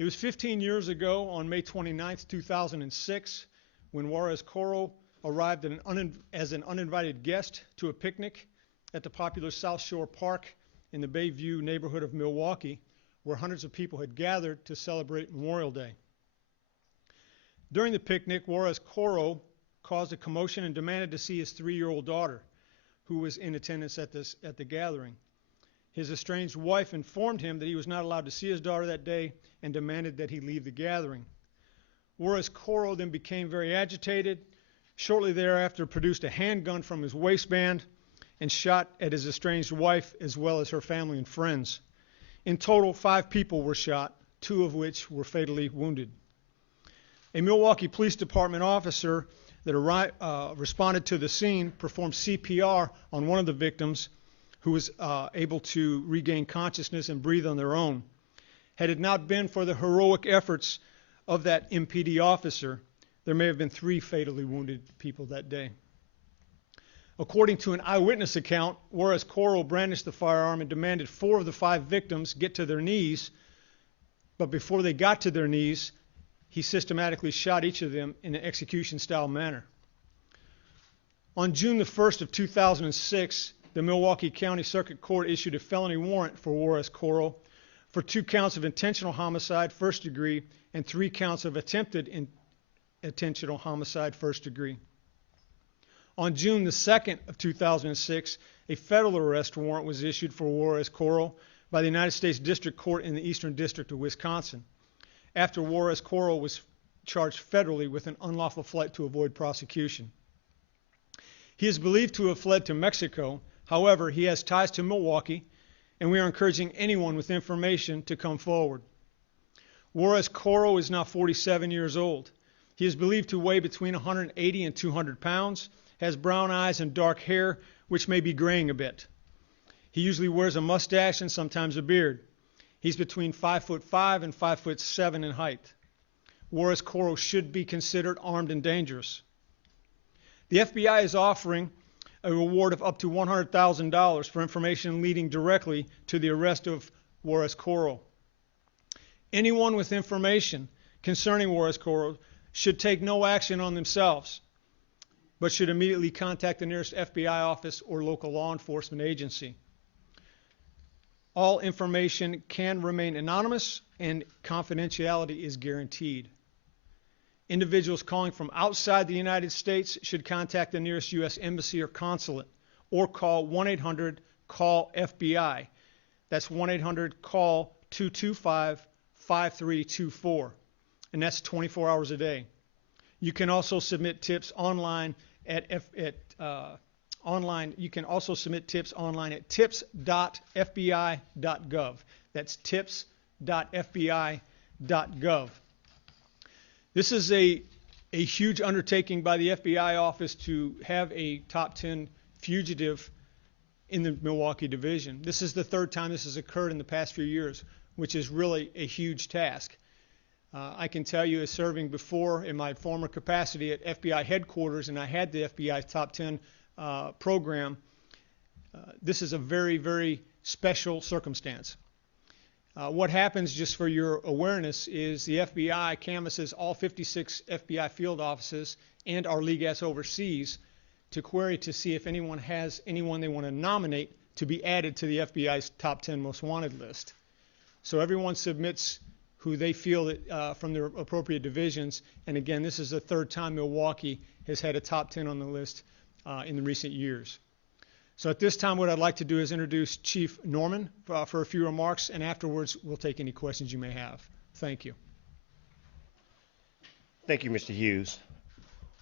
It was 15 years ago on May 29, 2006, when Juarez Coro arrived as an uninvited guest to a picnic at the popular South Shore Park in the Bayview neighborhood of Milwaukee, where hundreds of people had gathered to celebrate Memorial Day. During the picnic, Juarez Coro caused a commotion and demanded to see his 3-year-old daughter, who was in attendance at the gathering. His estranged wife informed him that he was not allowed to see his daughter that day and demanded that he leave the gathering. Juarez Coro then became very agitated. Shortly thereafter, produced a handgun from his waistband and shot at his estranged wife as well as her family and friends. In total, 5 people were shot, 2 of which were fatally wounded. A Milwaukee Police Department officer that responded to the scene performed CPR on one of the victims, who was able to regain consciousness and breathe on their own. Had it not been for the heroic efforts of that MPD officer, there may have been 3 fatally wounded people that day. According to an eyewitness account, Juarez Coro brandished the firearm and demanded 4 of the 5 victims get to their knees, but before they got to their knees, he systematically shot each of them in an execution-style manner. On June the 1st of 2006, the Milwaukee County Circuit Court issued a felony warrant for Juarez Coro for 2 counts of intentional homicide, first degree, and 3 counts of attempted intentional homicide, first degree. On June the 2nd of 2006, a federal arrest warrant was issued for Juarez Coro by the United States District Court in the Eastern District of Wisconsin, after Juarez Coro was charged federally with an unlawful flight to avoid prosecution. He is believed to have fled to Mexico. However, he has ties to Milwaukee, and we are encouraging anyone with information to come forward. Juarez Coro is now 47 years old. He is believed to weigh between 180 and 200 pounds, has brown eyes and dark hair, which may be graying a bit. He usually wears a mustache and sometimes a beard. He's between 5'5" and 5'7" in height. Juarez Coro should be considered armed and dangerous. The FBI is offering a reward of up to $100,000 for information leading directly to the arrest of Juarez Coro. Anyone with information concerning Juarez Coro should take no action on themselves, but should immediately contact the nearest FBI office or local law enforcement agency. All information can remain anonymous and confidentiality is guaranteed. Individuals calling from outside the United States should contact the nearest U.S. embassy or consulate or call 1-800-CALL-FBI. That's 1-800-CALL-225-5324, and that's 24 hours a day. You can also submit tips online at tips.fbi.gov. That's tips.fbi.gov. This is a huge undertaking by the FBI office to have a top 10 fugitive in the Milwaukee division. This is the 3rd time this has occurred in the past few years, which is really a huge task. I can tell you, as serving before in my former capacity at FBI headquarters, and I had the FBI Top 10 program, this is a very, very special circumstance. What happens, just for your awareness, is the FBI canvasses all 56 FBI field offices and our leaguettes overseas to query to see if anyone has anyone they want to nominate to be added to the FBI's Top 10 Most Wanted list. So everyone submits who they feel that, from their appropriate divisions. And again, this is the 3rd time Milwaukee has had a top 10 on the list in the recent years. So at this time, what I'd like to do is introduce Chief Norman for a few remarks, and afterwards we'll take any questions you may have. Thank you. Thank you, Mr. Hughes.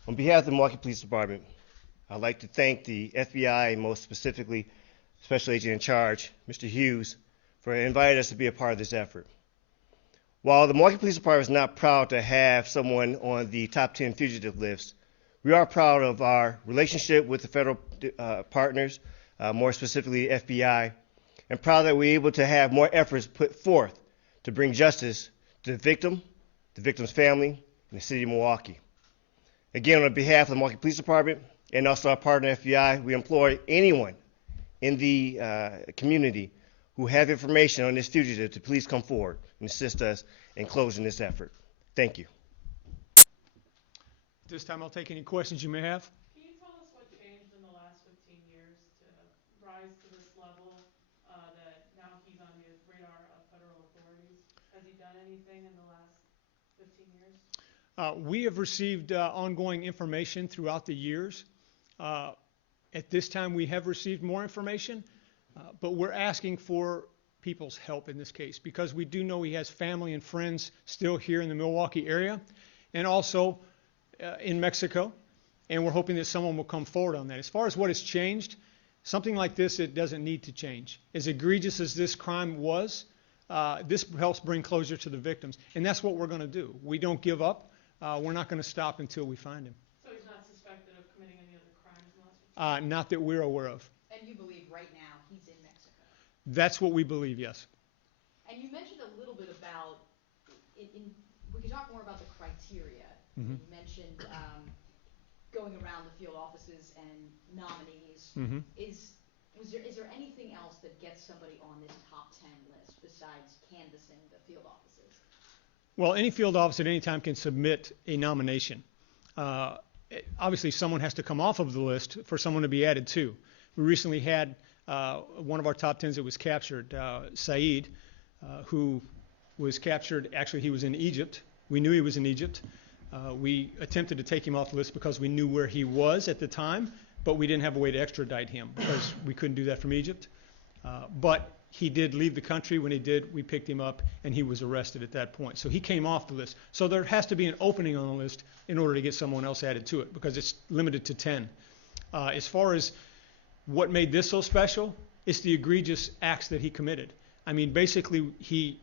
On behalf of the Milwaukee Police Department, I'd like to thank the FBI, and most specifically Special Agent in Charge, Mr. Hughes, for inviting us to be a part of this effort. While the Milwaukee Police Department is not proud to have someone on the top 10 fugitive list, we are proud of our relationship with the federal partners, more specifically the FBI, and proud that we're able to have more efforts put forth to bring justice to the victim's family, and the city of Milwaukee. Again, on behalf of the Milwaukee Police Department and also our partner FBI, we implore anyone in the community who have information on this fugitive to please come forward and assist us in closing this effort. Thank you. At this time, I'll take any questions you may have. Can you tell us what changed in the last 15 years to rise to this level that now he's on the radar of federal authorities? Has he done anything in the last 15 years? We have received ongoing information throughout the years. At this time, we have received more information, but we're asking for people's help in this case because we do know he has family and friends still here in the Milwaukee area and also in Mexico, and we're hoping that someone will come forward on that. As far as what has changed, something like this, it doesn't need to change. As egregious as this crime was, this helps bring closure to the victims, and that's what we're going to do. We don't give up. We're not going to stop until we find him. So he's not suspected of committing any other crimes in the last 15 years? Not that we're aware of. And you believe right now he's in Mexico? That's what we believe, yes. And you mentioned a little bit about, we could talk more about the criteria. Mm-hmm. You mentioned going around the field offices and nominees. Mm-hmm. Is there anything else that gets somebody on this top 10 list besides canvassing the field offices? Well, any field office at any time can submit a nomination. Obviously, someone has to come off of the list for someone to be added to. We recently had one of our top 10s that was captured, Saeed, who was captured. Actually, he was in Egypt. We knew he was in Egypt. We attempted to take him off the list because we knew where he was at the time, but we didn't have a way to extradite him because we couldn't do that from Egypt. But he did leave the country. When he did, we picked him up, and he was arrested at that point. So he came off the list. So there has to be an opening on the list in order to get someone else added to it because it's limited to 10. As far as what made this so special, it's the egregious acts that he committed. I mean, basically, he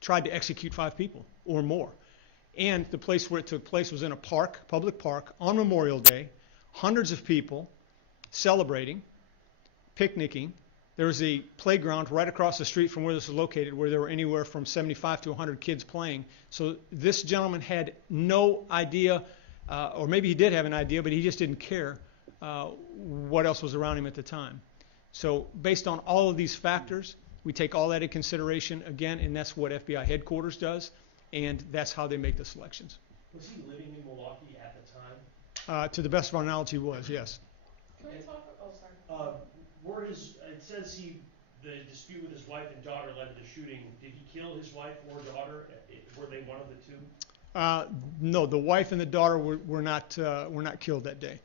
tried to execute 5 people or more. And the place where it took place was in a park, public park, on Memorial Day, hundreds of people celebrating, picnicking. There was a playground right across the street from where this was located where there were anywhere from 75 to 100 kids playing. So this gentleman had no idea, or maybe he did have an idea, but he just didn't care what else was around him at the time. So based on all of these factors, we take all that into consideration again, and that's what FBI headquarters does, and that's how they make the selections. Was he living in Milwaukee at the time? To the best of our knowledge, he was, yes. Can we talk? Oh, sorry. It says the dispute with his wife and daughter led to the shooting. Did he kill his wife or daughter? Were they one of the two? No, the wife and the daughter were not killed that day.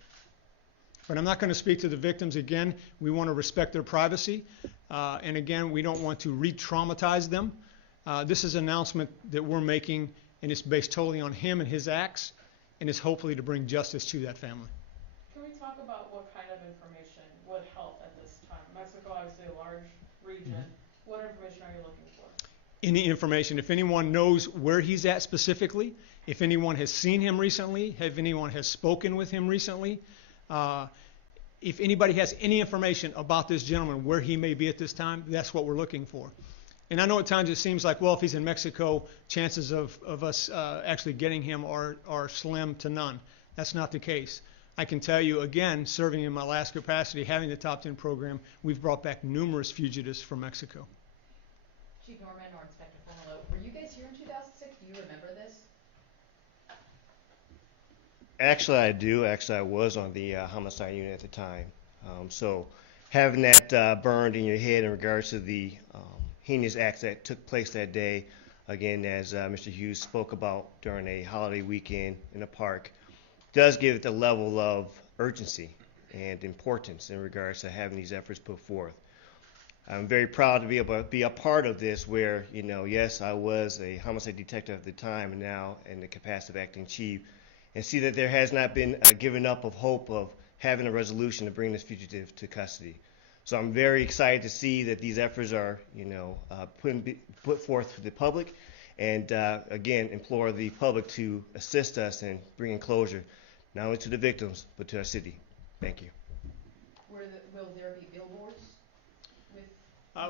But I'm not going to speak to the victims again. We want to respect their privacy, and again, we don't want to re-traumatize them. This is an announcement that we're making, and it's based totally on him and his acts, and it's hopefully to bring justice to that family. Can we talk about what kind of information would help at this time? Mexico, obviously a large region. Mm-hmm. What information are you looking for? Any information. If anyone knows where he's at specifically, if anyone has seen him recently, if anyone has spoken with him recently, if anybody has any information about this gentleman, where he may be at this time, that's what we're looking for. And I know at times it seems like, well, if he's in Mexico, chances of us actually getting him are slim to none. That's not the case. I can tell you, again, serving in my last capacity, having the Top 10 program, we've brought back numerous fugitives from Mexico. Chief Norman or Inspector Formolo, were you guys here in 2006? Do you remember this? Actually, I do. Actually, I was on the homicide unit at the time. So having that burned in your head in regards to the heinous acts that took place that day, again, as Mr. Hughes spoke about during a holiday weekend in a park, does give it the level of urgency and importance in regards to having these efforts put forth. I'm very proud to be able to be a part of this where, yes, I was a homicide detective at the time and now in the capacity of acting chief, and see that there has not been a giving up of hope of having a resolution to bring this fugitive to custody. So I'm very excited to see that these efforts are, put forth to the public, and again, implore the public to assist us in bringing closure, not only to the victims, but to our city. Thank you. Will there be billboards?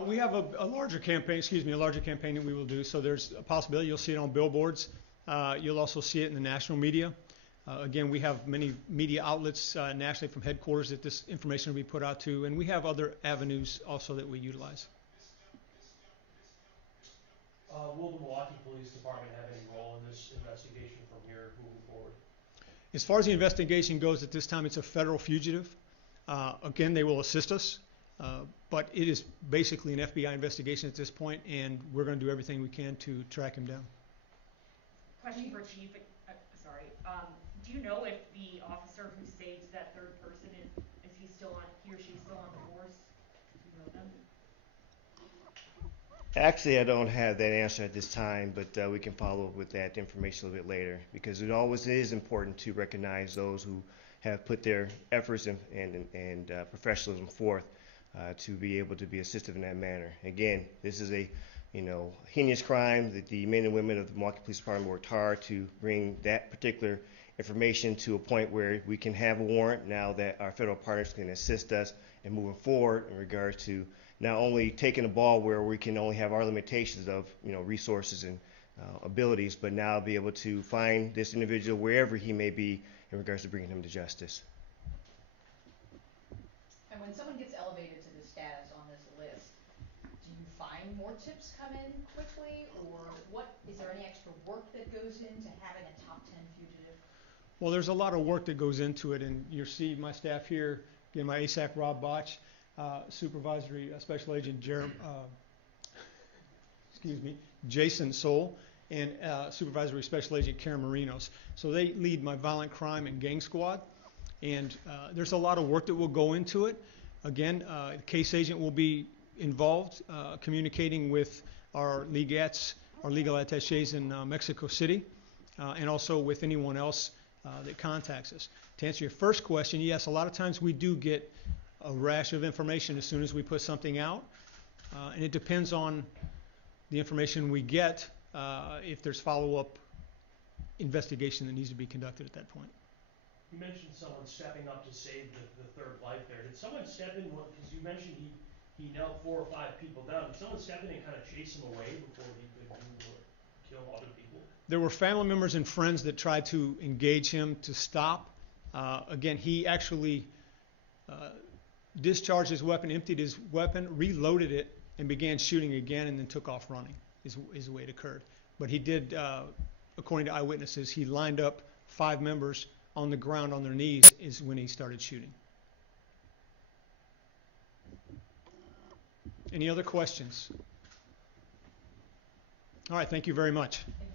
We have a larger campaign, that we will do. So there's a possibility you'll see it on billboards. You'll also see it in the national media. Again, we have many media outlets nationally from headquarters that this information will be put out to, and we have other avenues also that we utilize. Will the Milwaukee Police Department have any role in this investigation from here moving forward? As far as the investigation goes at this time, it's a federal fugitive. Again, they will assist us, but it is basically an FBI investigation at this point, and we're going to do everything we can to track him down. Question for Chief. Sorry. Do you know if the officer who saved that third person is he or she still on the force? Do you know them? Actually, I don't have that answer at this time, but we can follow up with that information a little bit later, because it always is important to recognize those who have put their efforts and professionalism forth to be able to be assisted in that manner. Again, this is a heinous crime that the men and women of the Milwaukee Police Department worked hard to bring that particular information to a point where we can have a warrant now that our federal partners can assist us in moving forward in regards to not only taking a ball where we can only have our limitations of resources and abilities, but now be able to find this individual wherever he may be in regards to bringing him to justice. And when someone gets elevated to this status on this list, do you find more tips come in quickly, or is there any extra work that goes into having a top 10 fugitive? Well, there's a lot of work that goes into it, and you see my staff here, again, my ASAC Rob Botch, Supervisory Special Agent Jason Soul, and Supervisory Special Agent Karen Marinos. So they lead my violent crime and gang squad, and there's a lot of work that will go into it. Again, the case agent will be involved, communicating with our legates, our legal attaches in Mexico City, and also with anyone else that contacts us. To answer your first question, yes, a lot of times we do get a rash of information as soon as we put something out, and it depends on the information we get, if there's follow-up investigation that needs to be conducted at that point. You mentioned someone stepping up to save the third life there. Did someone step in, because you mentioned he knelt 4 or 5 people down, did someone step in and kind of chase him away before he could kill other people? There were family members and friends that tried to engage him to stop. Again, he actually discharged his weapon, emptied his weapon, reloaded it, and began shooting again, and then took off running, is the way it occurred. But he did, according to eyewitnesses, he lined up 5 members on the ground on their knees is when he started shooting. Any other questions? All right, thank you very much. Thank you.